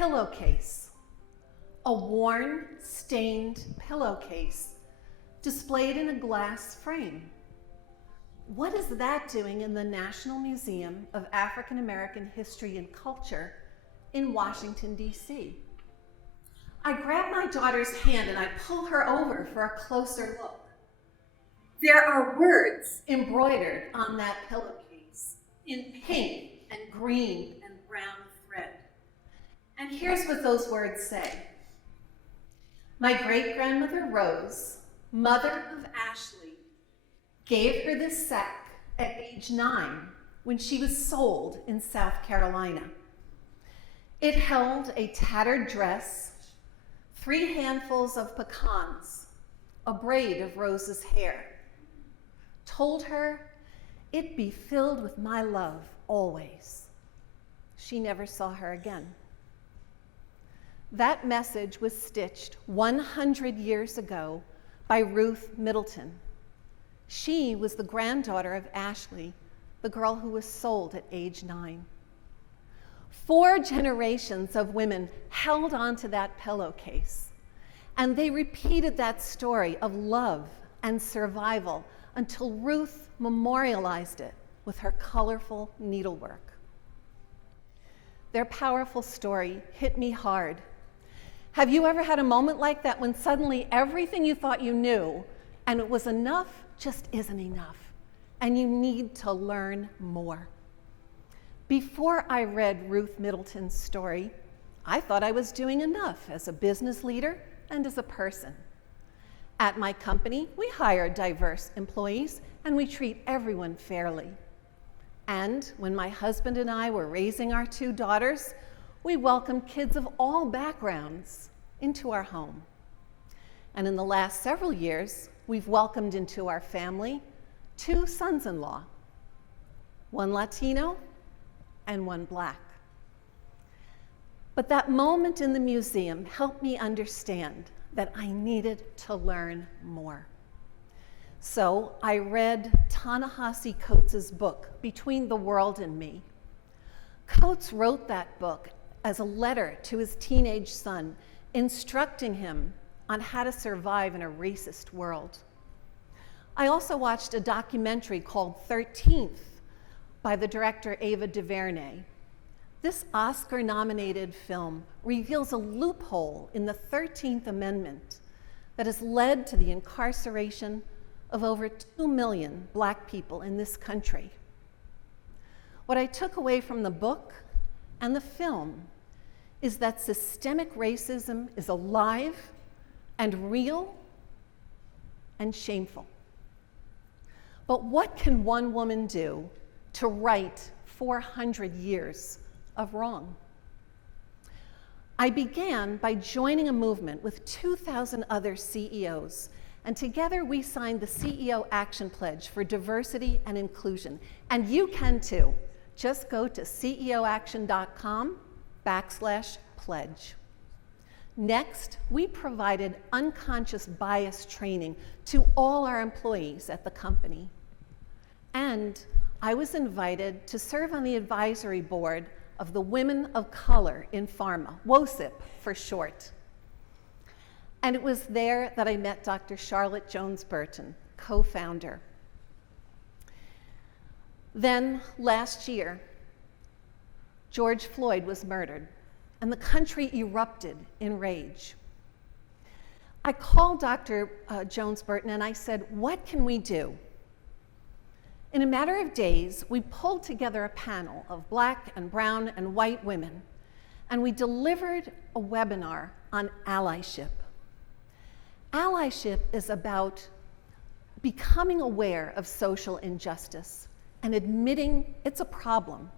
pillowcase, a worn, stained pillowcase displayed in a glass frame. What is that doing in the National Museum of African American History and Culture in Washington, D.C.? I grab my daughter's hand and I pull her over for a closer look. There are words embroidered on that pillowcase in pink and green and brown thread. And here's what those words say. My great-grandmother Rose, mother of Ashley, gave her this sack at age 9 when she was sold in South Carolina. It held a tattered dress, 3 handfuls of pecans, a braid of Rose's hair. Told her it'd be filled with my love always. She never saw her again. That message was stitched 100 years ago by Ruth Middleton. She was the granddaughter of Ashley, the girl who was sold at age 9. 4 generations of women held onto that pillowcase, and they repeated that story of love and survival until Ruth memorialized it with her colorful needlework. Their powerful story hit me hard. Have you ever had a moment like that when suddenly everything you thought you knew and it was enough just isn't enough, and you need to learn more? Before I read Ruth Middleton's story, I thought I was doing enough as a business leader and as a person. At my company, we hire diverse employees and we treat everyone fairly. And when my husband and I were raising our 2 daughters, we welcomed kids of all backgrounds into our home. And in the last several years, we've welcomed into our family 2 sons-in-law, 1 Latino and 1 Black. But that moment in the museum helped me understand that I needed to learn more. So I read Ta-Nehisi Coates' book, Between the World and Me. Coates wrote that book as a letter to his teenage son, instructing him on how to survive in a racist world. I also watched a documentary called 13th by the director Ava DuVernay. This Oscar-nominated film reveals a loophole in the 13th Amendment that has led to the incarceration of over 2 million Black people in this country. What I took away from the book and the film is that systemic racism is alive and real and shameful. But what can one woman do to right 400 years of wrong? I began by joining a movement with 2,000 other CEOs, and together we signed the CEO Action Pledge for Diversity and Inclusion. And you can too. Just go to ceoaction.com/pledge. Next, we provided unconscious bias training to all our employees at the company. And I was invited to serve on the advisory board of the Women of Color in Pharma, WOSIP for short. And it was there that I met Dr. Charlotte Jones Burton, co-founder. Then, last year, George Floyd was murdered, and the country erupted in rage. I called Dr. Jones Burton and I said, what can we do? In a matter of days, we pulled together a panel of Black and brown and white women, and we delivered a webinar on allyship. Allyship is about becoming aware of social injustice and admitting it's a problem.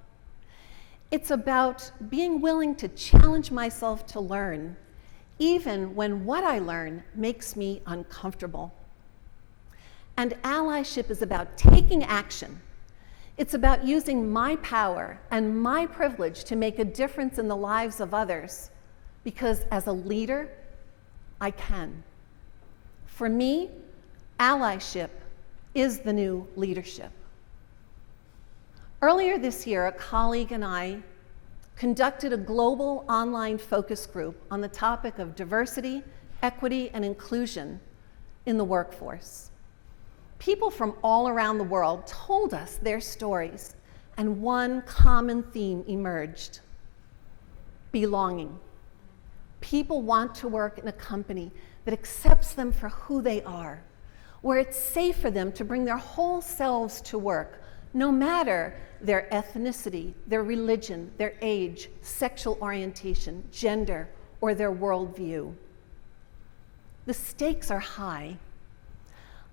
It's about being willing to challenge myself to learn, even when what I learn makes me uncomfortable. And allyship is about taking action. It's about using my power and my privilege to make a difference in the lives of others, because as a leader, I can. For me, allyship is the new leadership. Earlier this year, a colleague and I conducted a global online focus group on the topic of diversity, equity, and inclusion in the workforce. People from all around the world told us their stories, and one common theme emerged: belonging. People want to work in a company that accepts them for who they are, where it's safe for them to bring their whole selves to work, no matter their ethnicity, their religion, their age, sexual orientation, gender, or their worldview. The stakes are high.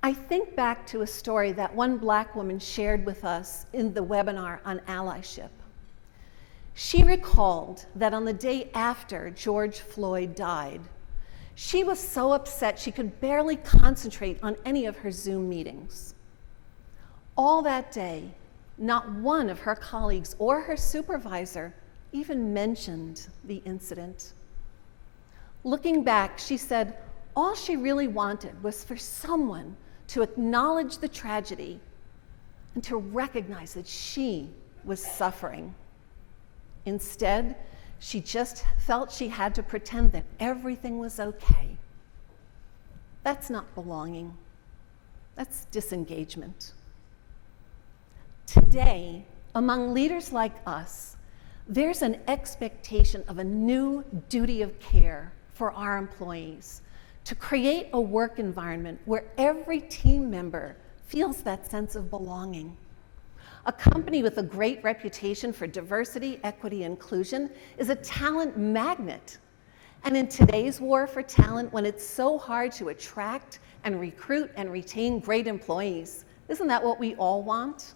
I think back to a story that one Black woman shared with us in the webinar on allyship. She recalled that on the day after George Floyd died, she was so upset she could barely concentrate on any of her Zoom meetings. All that day, not one of her colleagues or her supervisor even mentioned the incident. Looking back, she said all she really wanted was for someone to acknowledge the tragedy and to recognize that she was suffering. Instead, she just felt she had to pretend that everything was okay. That's not belonging. That's disengagement. Today, among leaders like us, there's an expectation of a new duty of care for our employees to create a work environment where every team member feels that sense of belonging. A company with a great reputation for diversity, equity, and inclusion is a talent magnet. And in today's war for talent, when it's so hard to attract and recruit and retain great employees, isn't that what we all want?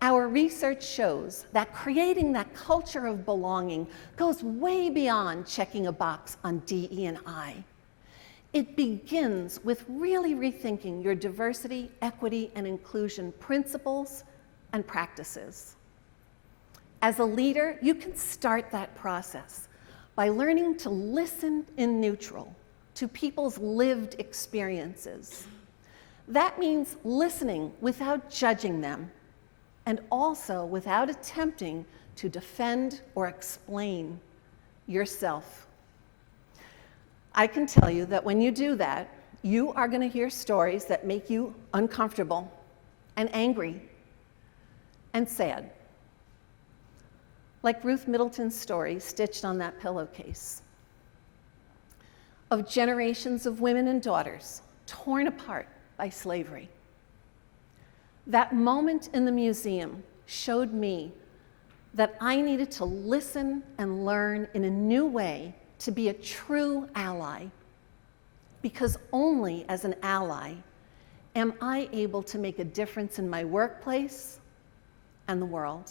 Our research shows that creating that culture of belonging goes way beyond checking a box on DE&I. It begins with really rethinking your diversity, equity, and inclusion principles and practices. As a leader, you can start that process by learning to listen in neutral to people's lived experiences. That means listening without judging them, and also without attempting to defend or explain yourself. I can tell you that when you do that, you are going to hear stories that make you uncomfortable and angry and sad. Like Ruth Middleton's story stitched on that pillowcase of generations of women and daughters torn apart by slavery. That moment in the museum showed me that I needed to listen and learn in a new way to be a true ally, because only as an ally am I able to make a difference in my workplace and the world.